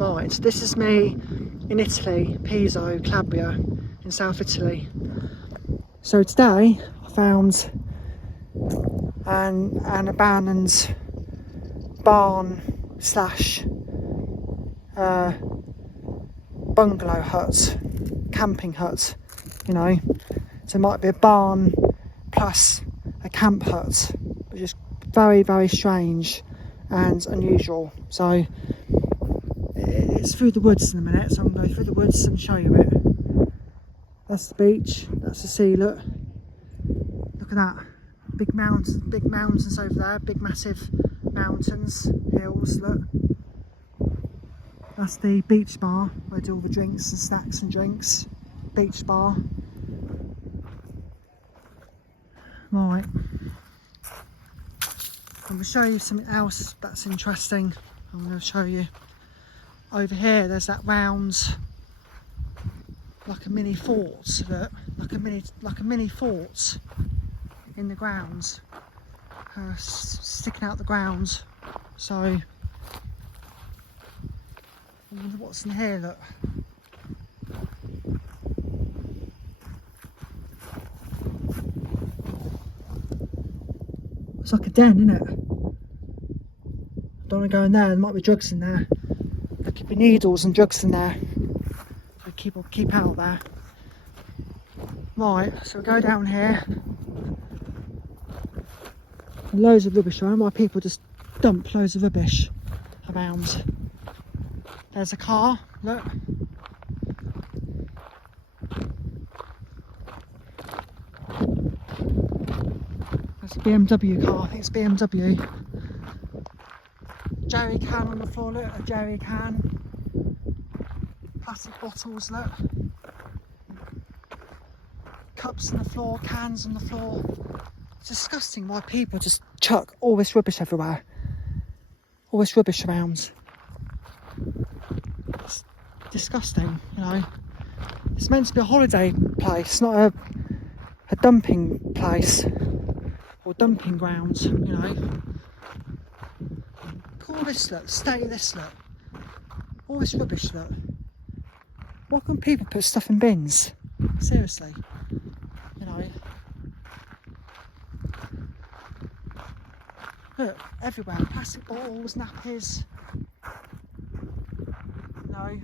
Right, this is me in Italy, Pizzo, Calabria, in South Italy. So today I found an abandoned barn slash bungalow hut, camping hut, you know. So it might be a barn plus a camp hut, which is very, very strange and unusual. So it's through the woods in a minute, so I'm going to go through the woods and show you it. That's the beach, that's the sea, look at that. Big mountains over there, big massive mountains, hills, look. That's the beach bar where I do all the drinks and snacks and drinks. Beach bar. Right. I'm going to show you something else that's interesting. I'm going to show you. Over here there's that round, like a mini fort, look, like a mini fort in the ground, sticking out the ground. So I wonder what's in here, look. It's like a den, isn't it? Don't want to go in there might be drugs in there. There could be needles and drugs in there. So keep out there. Right, so we go down here. Loads of rubbish around. Why people just dump loads of rubbish around. There's a car, look. That's a BMW car, I think it's BMW. Jerry can on the floor, look, a jerry can. Plastic bottles, look. Cups on the floor, cans on the floor. It's disgusting why people just chuck all this rubbish everywhere. All this rubbish around. It's disgusting, you know. It's meant to be a holiday place, not a dumping place. Or dumping ground, you know. Look at all this, look, the state of this, look. All this rubbish, look. Why can't people put stuff in bins? Seriously, you know. Look, everywhere, plastic bottles, nappies, you know,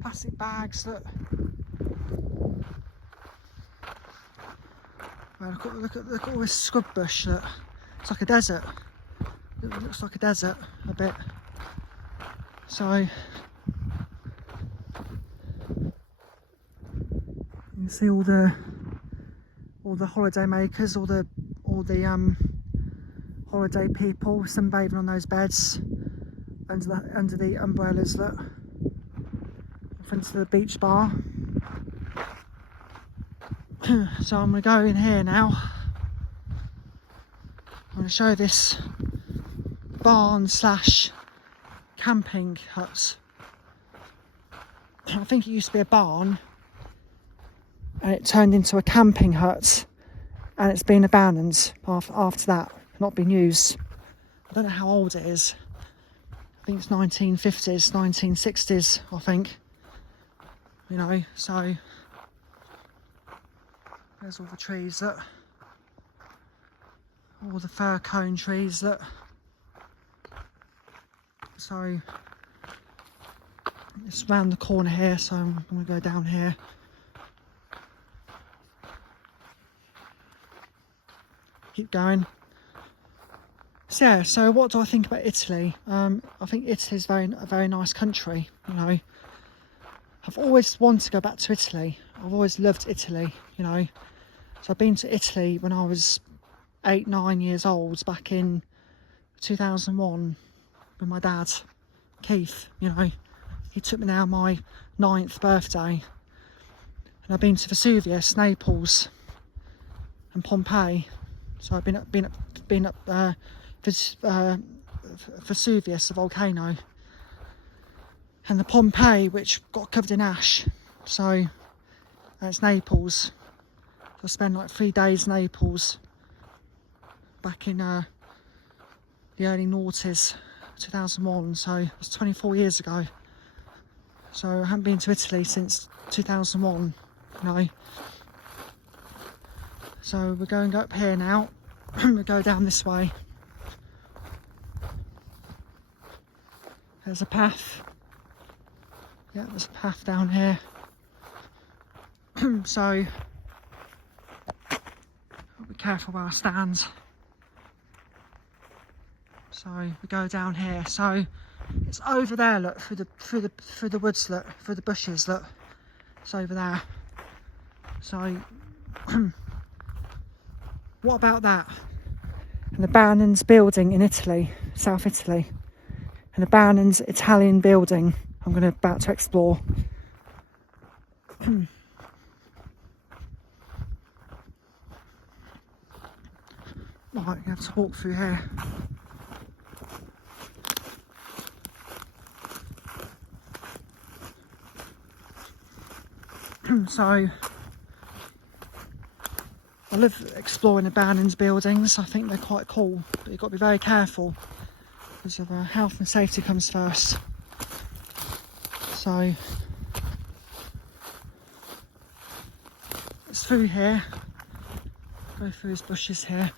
plastic bags, look. Well, look at all this scrub bush, look. It's like a desert. It looks like a desert, a bit. So, you can see all the holiday makers, all the holiday people sunbathing on those beds under the umbrellas, look, in front of the beach bar. So I'm going to go in here now. I'm going to show this barn slash camping hut. I think it used to be a barn and it turned into a camping hut and it's been abandoned after that, not been used. I don't know how old it is. I think it's 1950s, 1960s, I think. You know, so there's all the trees, look. All the fir cone trees, look. So it's round the corner here, so I'm going to go down here. Keep going. So yeah, so what do I think about Italy? I think Italy's a very nice country, you know. I've always wanted to go back to Italy. I've always loved Italy, you know. So I've been to Italy when I was 8-9 years old, back in 2001 with my dad, Keith, you know. He took me there on my 9th birthday. And I've been to Vesuvius, Naples and Pompeii. So I've been up Vesuvius, the volcano. And the Pompeii, which got covered in ash. So it's Naples. I spent like 3 days in Naples back in the early noughties, 2001, so it's 24 years ago. So I haven't been to Italy since 2001, you know. So we're going up here now. We go down this way. There's a path. Yeah, there's a path down here. So I'll be careful where I stand. So we go down here. So it's over there. Look, through the woods. Look, through the bushes. Look, it's over there. So what about that? An abandoned building in Italy, South Italy. An abandoned Italian building. I'm about to explore. Right, you have to walk through here. So I love exploring abandoned buildings. I think they're quite cool, but you've got to be very careful because of health and safety comes first. So it's through here. Go through his bushes here.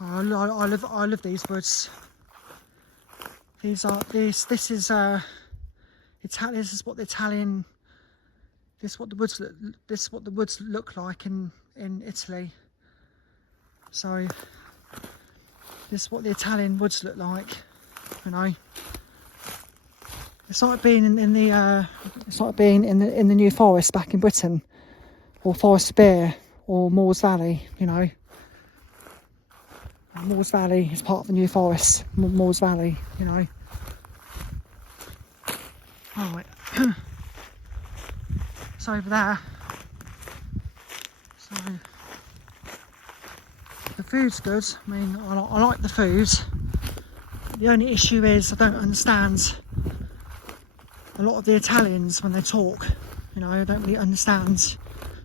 Oh, I love these woods. This is what the Italian, this is what the woods look like in Italy. So this is what the Italian woods look like, you know. It's like being in the New Forest back in Britain, or Forest of Beer, or Moors Valley, you know. Moors Valley is part of the New Forest, Moors Valley, you know. Right, it's over there. So the food's good. I mean, I like the food. The only issue is I don't understand a lot of the Italians when they talk. You know, I don't really understand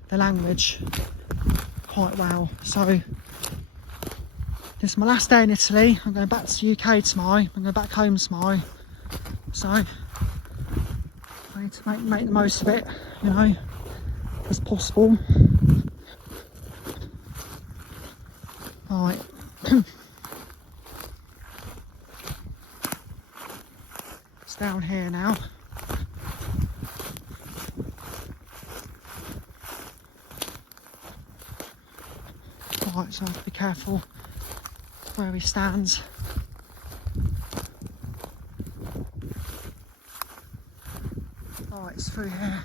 the language quite well. So this is my last day in Italy. I'm going back to the UK tomorrow. I'm going back home tomorrow. So I need to make the most of it, you know, as possible. Right. It's down here now. Right, so I have to be careful where he stands. Right, it's through here.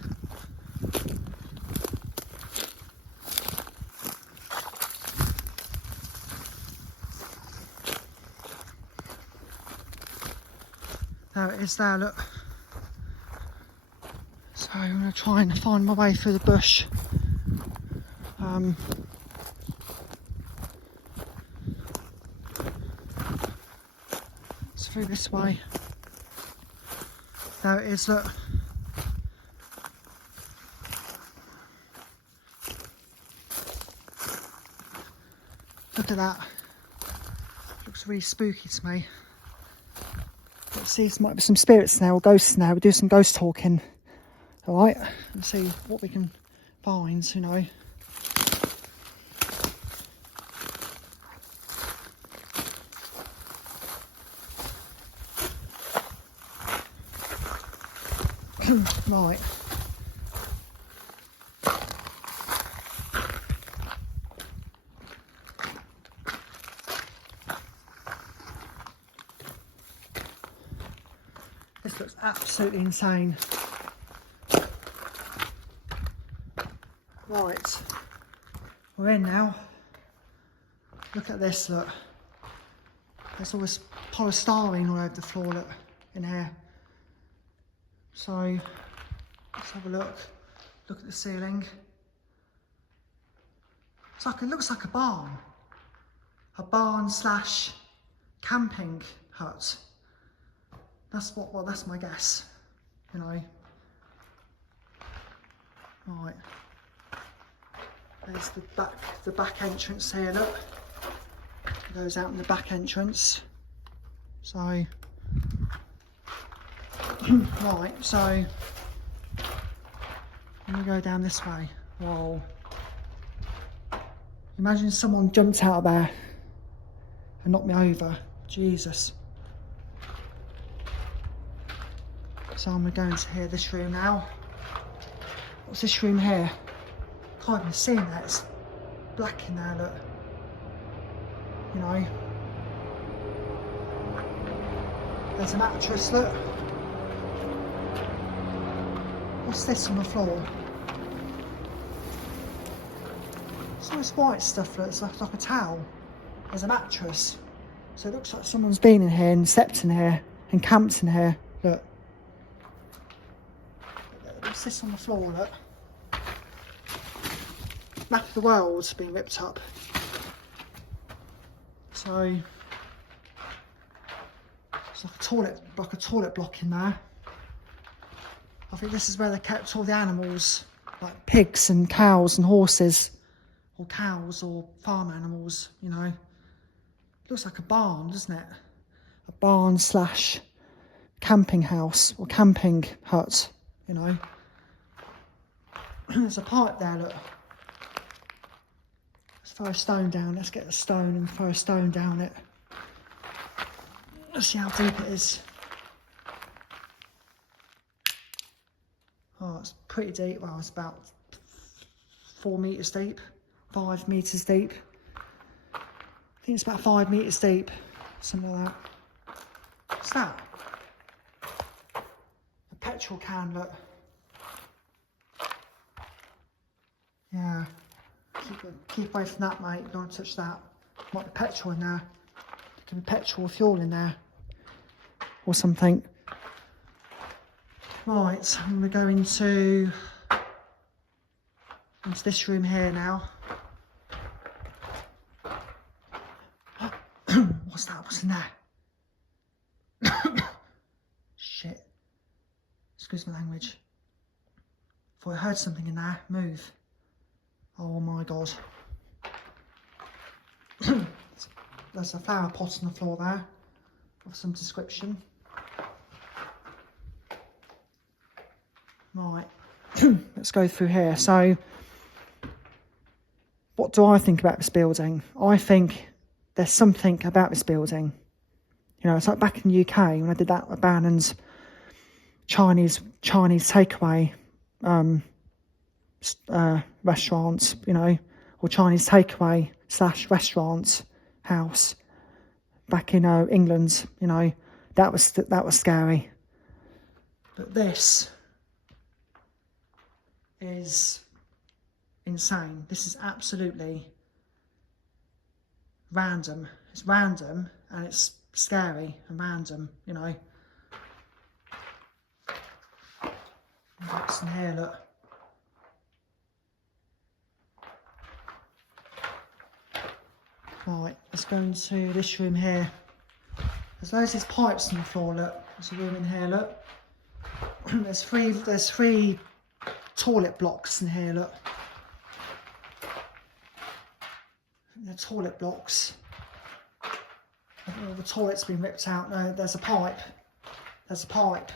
There it is there, look. So I'm going to try and find my way through the bush. It's through this way. There it is, look. Look at that. Looks really spooky to me. Let's see if there might be some spirits now or ghosts now. We'll do some ghost talking. Alright, and see what we can find, you know. Right. This looks absolutely insane. Right, we're in now. Look at this, look. There's all this polystyrene all over the floor, look, in here. So, let's have a look. Look at the ceiling. It looks like a barn. A barn slash camping hut. That's my guess, you know. Right. There's the back entrance here, look. It goes out in the back entrance. So, right, so I'm gonna go down this way. Whoa. Imagine someone jumped out of there and knocked me over. Jesus. So I'm going to go into here, this room now. What's this room here? Can't even see that. It's black in there, look. You know. There's a mattress, look. What's this on the floor? It's all this white stuff, look. It's like a towel. There's a mattress. So it looks like someone's been in here and slept in here and camped in here. Look. What's this on the floor, look? Map of the world's been ripped up. So it's like a toilet block in there. I think this is where they kept all the animals, like pigs and cows and horses, or cows or farm animals, you know. Looks like a barn, doesn't it? A barn slash camping house or camping hut, you know. There's a pipe there, look. Let's throw a stone down. Let's get the stone and throw a stone down it. Let's see how deep it is. Oh, it's pretty deep. Well, it's about 4 metres deep, 5 metres deep. I think it's about 5 metres deep, something like that. What's that? A petrol can, look. Yeah. Keep away from that, mate. Don't touch that. Might be petrol in there. There could be petrol or fuel in there. Or something. Right, I'm going to go into this room here now. What's that? What's in there? Shit. Excuse my language. Thought I heard something in there. Move. Oh my god. There's a flower pot on the floor there. Of some description. Right. Let's go through here. So, what do I think about this building? I think there's something about this building. You know, it's like back in the UK when I did that abandoned Chinese takeaway restaurant, you know, or Chinese takeaway / restaurant house back in England. You know, that was scary. But this is insane. This is absolutely random. It's random and it's scary and random, you know. What's in here, look. Right, let's go into this room here. There's loads of these pipes on the floor, look. There's a room in here, look. There's three toilet blocks in here, look. They're toilet blocks. I think all the toilet's been ripped out. No, there's a pipe. There's a pipe.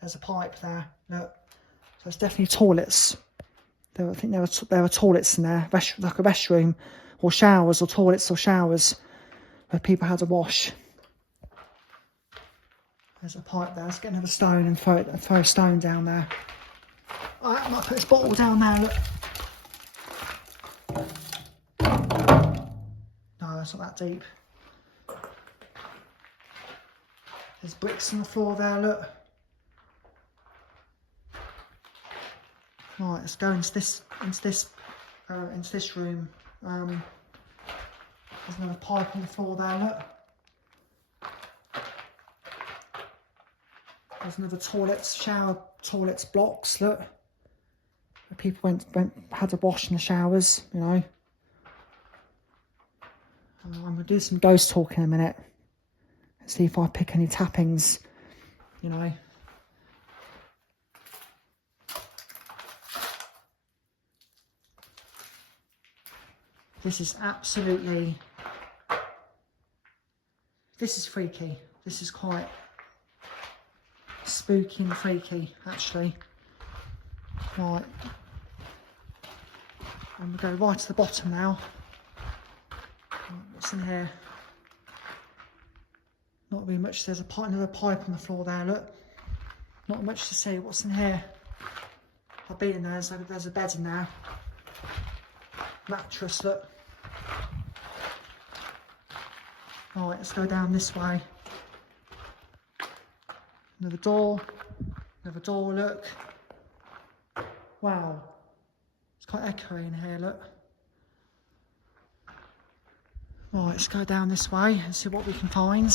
There's a pipe there, look. So it's definitely toilets. I think there were toilets in there, like a restroom, or showers, or toilets or showers, where people had to wash. There's a pipe there. Let's get another stone and throw a stone down there. Alright, I might put this bottle down there, look. No, it's not that deep. There's bricks on the floor there, look. Right, let's go into this room. There's another pipe on the floor there, look. There's another toilets blocks, look. Where people had to wash in the showers, you know. I'm going to do some ghost talk in a minute. Let's see if I pick any tappings, you know. This is freaky. This is quite spooky and freaky, actually. Right. I'm going to go right to the bottom now. What's in here? Not really much. There's another pipe on the floor there, look. Not much to see. What's in here? I've been in there, so there's a bed in there. Mattress, look. Right, let's go down this way. Another door, look. Wow, it's quite echoey in here, look. Right, let's go down this way and see what we can find.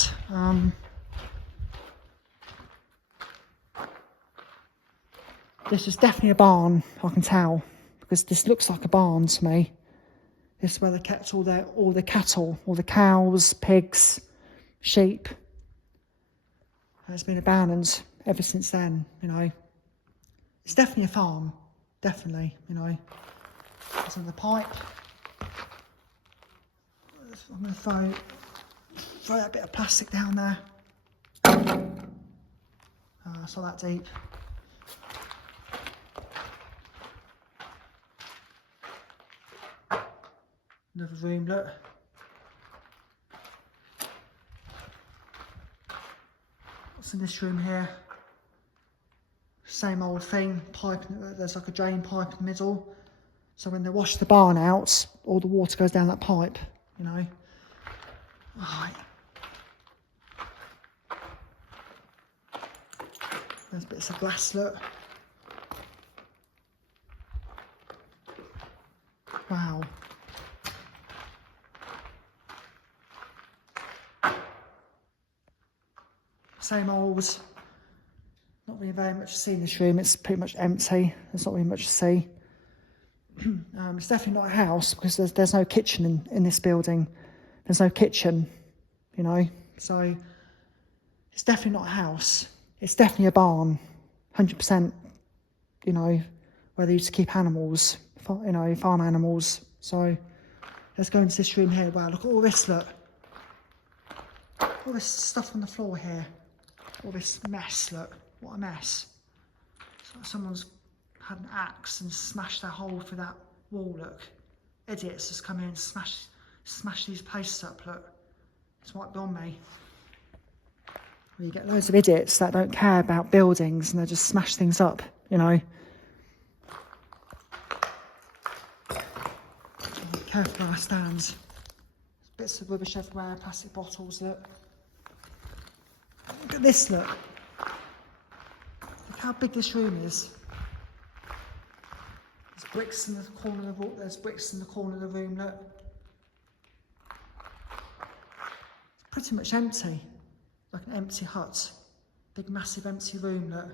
This is definitely a barn, I can tell, because this looks like a barn to me. This is where they kept all the cattle, all the cows, pigs, sheep. And it's been abandoned ever since then, you know. It's definitely a farm, definitely, you know. There's another pipe. I'm going to throw that bit of plastic down there. It's not that deep. Another room, look. What's in this room here? Same old thing, pipe, there's like a drain pipe in the middle. So when they wash the barn out, all the water goes down that pipe, you know. Right. There's bits of glass, look. Wow. Same old. Not really very much to see in this room. It's pretty much empty. There's not really much to see. It's definitely not a house because there's no kitchen in this building. There's no kitchen, you know. So it's definitely not a house. It's definitely a barn, 100%. You know, where they used to keep animals, you know, farm animals. So let's go into this room here. Wow, look at all this. Look, all this stuff on the floor here. All this mess. Look. What a mess. It's like someone's had an axe and smashed a hole through that wall, look. Idiots just come in and smash these places up, look. It's right beyond me. Well, you get loads of idiots that don't care about buildings and they just smash things up, you know. Be careful where I stand. There's bits of rubbish everywhere, plastic bottles, look. Look at this, look. Look how big this room is. There's bricks in the corner of the room. There's bricks in the corner of the room. Look, it's pretty much empty, like an empty hut. Big, massive, empty room. Look.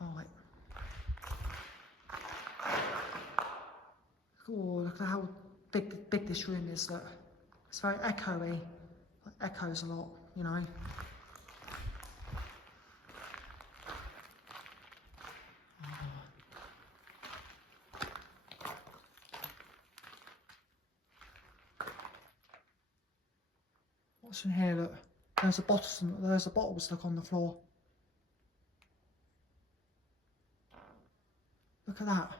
Right. Oh, look at how big this room is. Look, it's very echoey. It echoes a lot, you know. What's in here? Look, there's a bottles. Look on the floor. Look at that.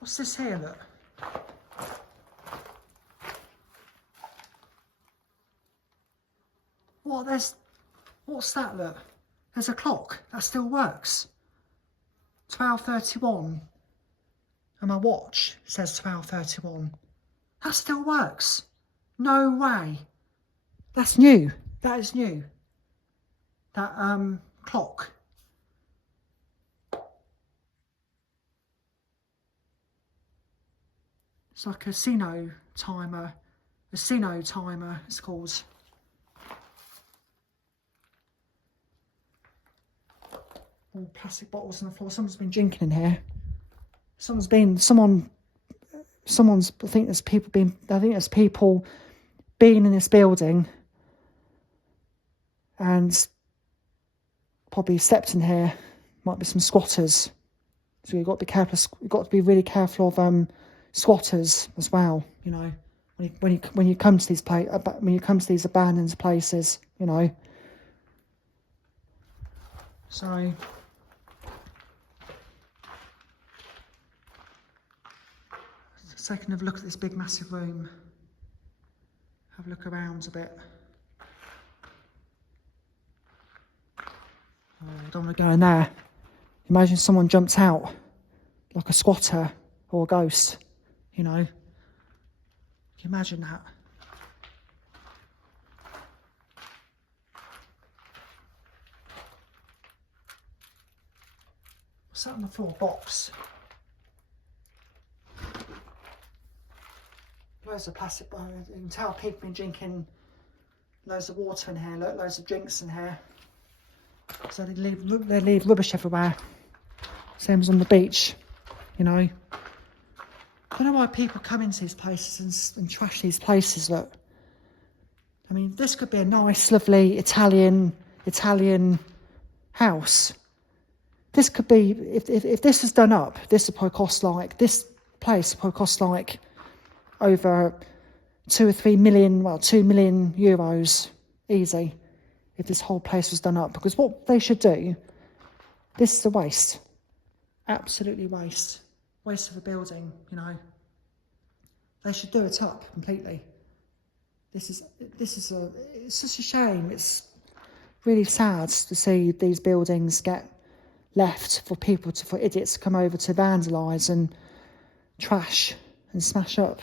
What's this here? Look. What's that? Look. There's a clock that still works. 12:31. And my watch says 12:31. That still works. No way. That's new. That is new. That clock. It's like a Sino timer. A Sino timer, it's called. All plastic bottles on the floor. Someone's been drinking in here. I think there's people being in this building and probably stepped in here Might be some squatters. So you've got to be careful. You've got to be really careful of squatters as well. You know, when you come to these when you come to these abandoned places, you know. So second of a look at this big massive room. Have a look around a bit. Oh, I don't want to go in there. Imagine someone jumped out like a squatter or a ghost, you know. Can you imagine that? What's that on the floor? Box. Loads of plastic. You can tell people been drinking loads of water in here, loads of drinks in here. So they leave rubbish everywhere. Same as on the beach, you know. I don't know why people come into these places and trash these places. Look, I mean, this could be a nice, lovely Italian house. This could be, if this is done up, this would probably cost like, this place would probably cost like over 2 or 3 million, well, €2 million easy, if this whole place was done up. Because what they should do, this is a waste. Absolutely waste of a building, you know. They should do it up completely. It's such a shame. It's really sad to see these buildings get left for idiots to come over to vandalise and trash and smash up.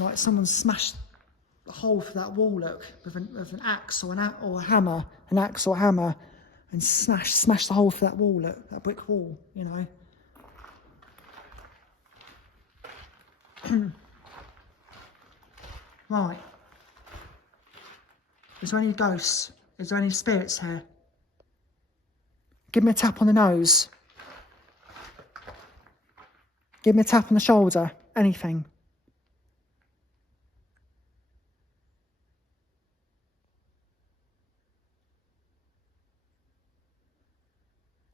Like someone smashed a hole for that wall, look, with an axe or a hammer, and smash the hole for that wall, look, that brick wall, you know. Right. Is there any ghosts? Is there any spirits here? Give me a tap on the nose. Give me a tap on the shoulder. Anything.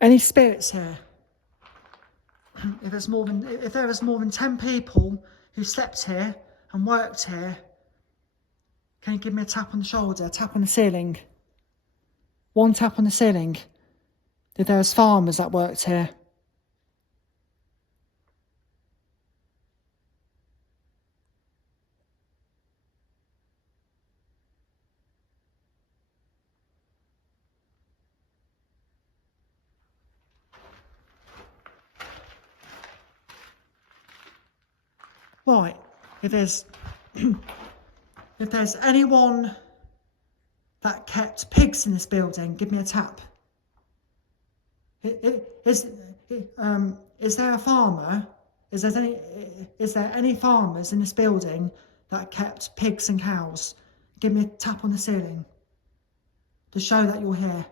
Any spirits here? If there was more than 10 people who slept here and worked here, can you give me a tap on the shoulder, a tap on the ceiling? One tap on the ceiling. If there was farmers that worked here. Right, if there's anyone that kept pigs in this building, give me a tap. Is there a farmer? Is there any farmers in this building that kept pigs and cows? Give me a tap on the ceiling to show that you're here.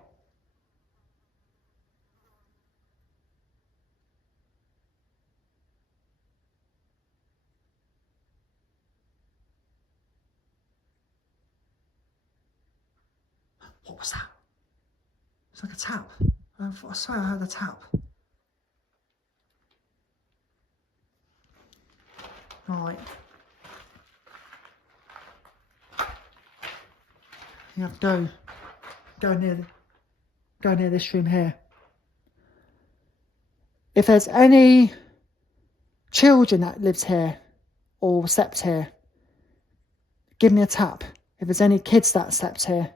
What was that? It's like a tap. I swear I heard a tap. Right. You have to go near this room here. If there's any children that lives here or slept here, give me a tap. If there's any kids that slept here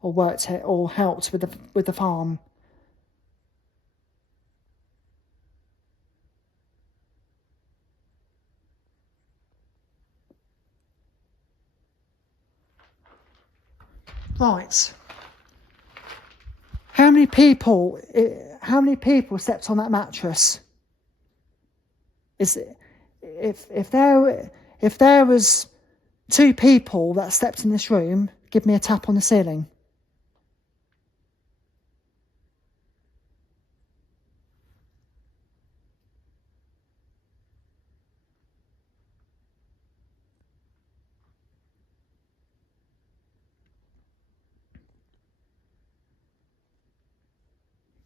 or worked here or helped with the farm. Right. How many people slept on that mattress? If there was 2 people that slept in this room, give me a tap on the ceiling.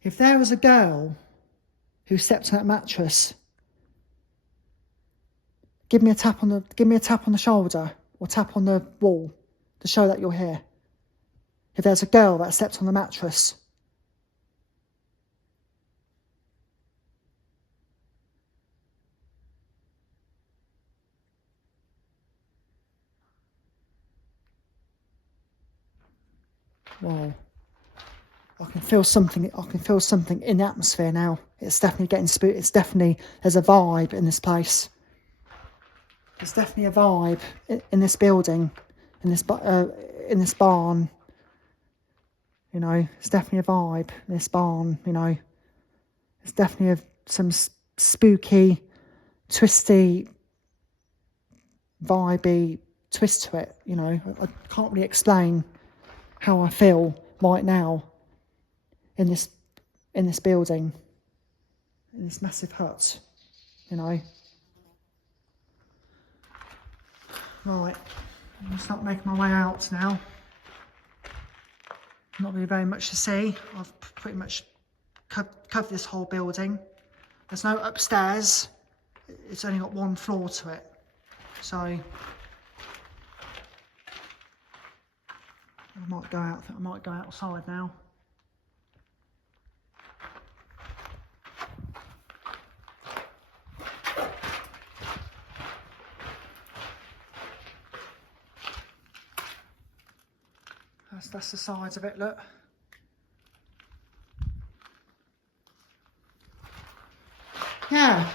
If there was a girl who stepped on that mattress, give me a tap on the shoulder or tap on the wall to show that you're here. If there's a girl that stepped on the mattress. Wow. I can feel something in the atmosphere now. It's definitely getting spooked. There's a vibe in this place. There's definitely a vibe in this building, in this barn. You know, it's definitely a vibe in this barn. You know, it's definitely some spooky, twisty, vibey twist to it. You know, I can't really explain how I feel right now in this building, in this massive hut. You know. Right, I'm going to start making my way out now. Not really very much to see. I've pretty much covered this whole building. There's no upstairs. It's only got one floor to it. So I might go outside now. That's the sides of it, look. Yeah.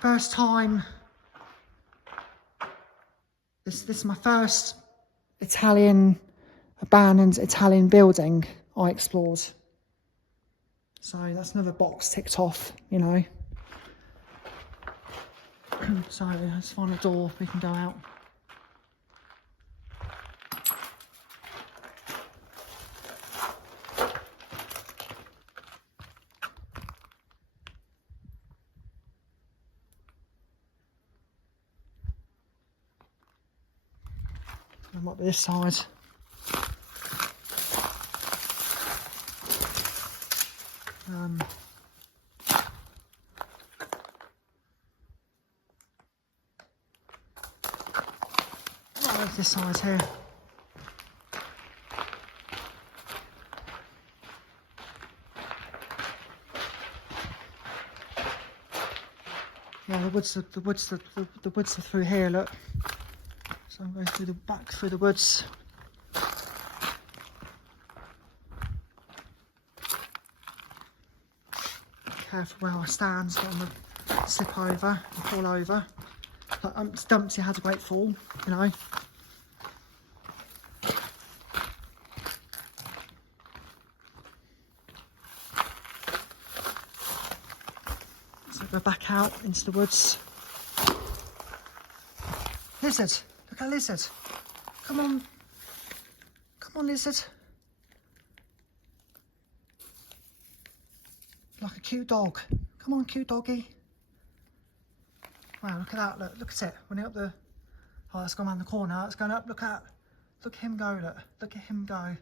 First time. This is my first abandoned Italian building I explored. So that's another box ticked off, you know. So let's find a door we can go out. It might be this side. Oh, this side here. Yeah, the woods are through here. Look. So I'm going back through the woods. Careful where I stand, so I'm going to slip over and fall over. But it's dumpty had a great fall, you know. So go back out into the woods. Lizard! Look at a lizard! Come on! Come on, lizard! Like a cute dog. Come on, cute doggy. Wow, look at that, look at it. When you're up the... Oh, it's gone around the corner, it's going up, look at him go, look at him go.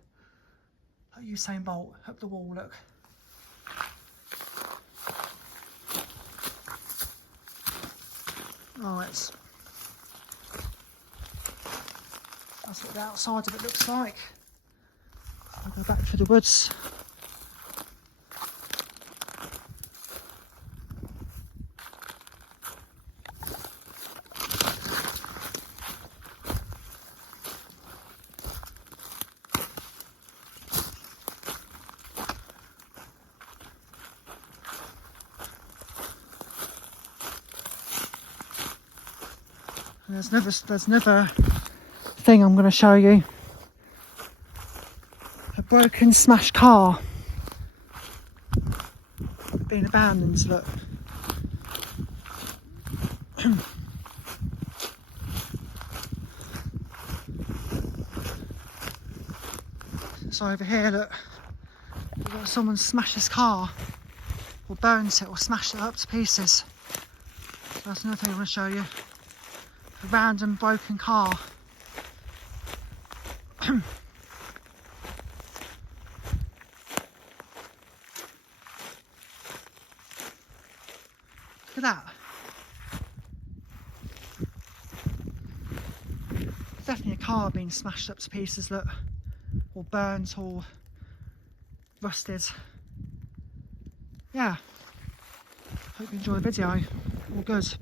Like Usain Bolt, up the wall, look. Oh, that's what the outside of it looks like. I'll go back through the woods. And there's another thing I'm going to show you. A broken, smashed car being abandoned, look. So over here, look, we've got someone smashed his car, or burnt it, or smashed it up to pieces. That's another thing I want to show you. A random broken car. Look at that. Definitely a car being smashed up to pieces, look, or burnt or rusted. Yeah, hope you enjoy the video. All good.